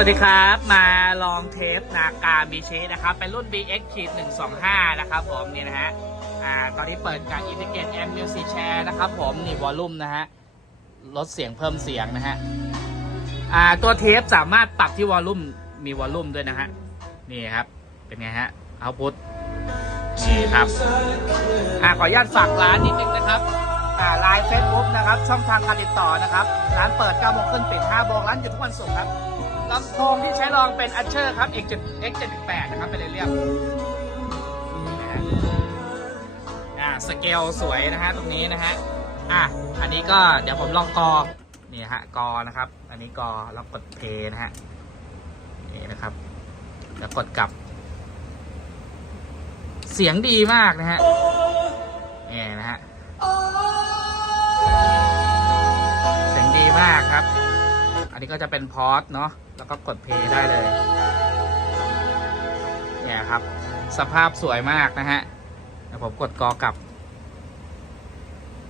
สวัสดีครับมาลองเทปนาการบีเชนะครับ เป็นรุ่น BX 125 นะครับผมนี่นะฮะอ่าตอนนี้เปิดการอินทิเกตแอมมิวสิแชร์นะครับผมนี่วอลลุ่มนะฮะลดเสียงเพิ่มเสียงนะฮะอ่าตัวเทปสามารถปรับที่วอลลุ่มมีวอลลุ่มด้วยนะฮะนี่ครับเป็นไงฮะเอาพุทนี่ครับอ่าขออนุญาตฝากร้านนิดนึงนะครับอ่าไลน์เฟซบุ๊กนะครับ ช่องทางการติดต่อนะครับ ร้านเปิด9โมงครึ่งปิด5โมงร้านหยุดทุกวันศุกร์ครับ ลำโพงที่ใช้รองเป็นอัชเชอร์ครับ X 7 X 7 8นะครับเป็นเรียบนะฮะอ่าสเกลสวยนะฮะตรงนี้นะฮะอะอันนี้ก็เดี๋ยวผมลองกอนี่ฮะกอนะครับ อันนี้กอแล้วกดเพย์นะฮะนี่นะครับแล้วกดกลับ เสียงดีมากนะฮะนี่นะฮะเสียงดีมากครับ อันนี้ก็จะเป็นพอสเนาะ แล้วก็กดเพลย์ได้เลย เนี่ยครับ สภาพสวยมากนะฮะเดี๋ยวผมกดกอกลับ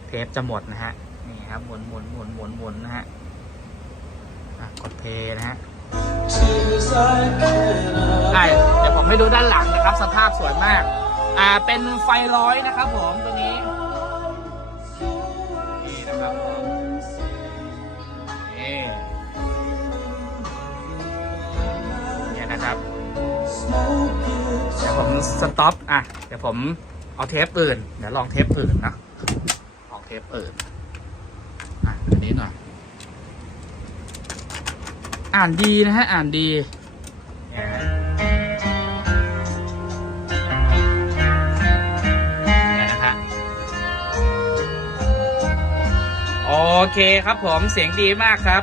เทปจะหมดนะฮะ นี่ครับหมุนหมุนหมุนหมุนหมุนนะฮะกดเพลย์นะฮะใช่เดี๋ยวผมให้ดูด้านหลังนะครับ สภาพสวยมาก อ่าเป็นไฟร้อยนะครับผมตัวนี้ นะครับ เดี๋ยวผมสต็อปอะ เดี๋ยวผมเอาเทปอื่น เดี๋ยวลองเทปอื่นนะลองเทปอื่น อะอันนี้หน่อย อ่านดีนะฮะ อ่านดีเนี่ยนะฮะโอเคครับผมเสียงดีมากครับ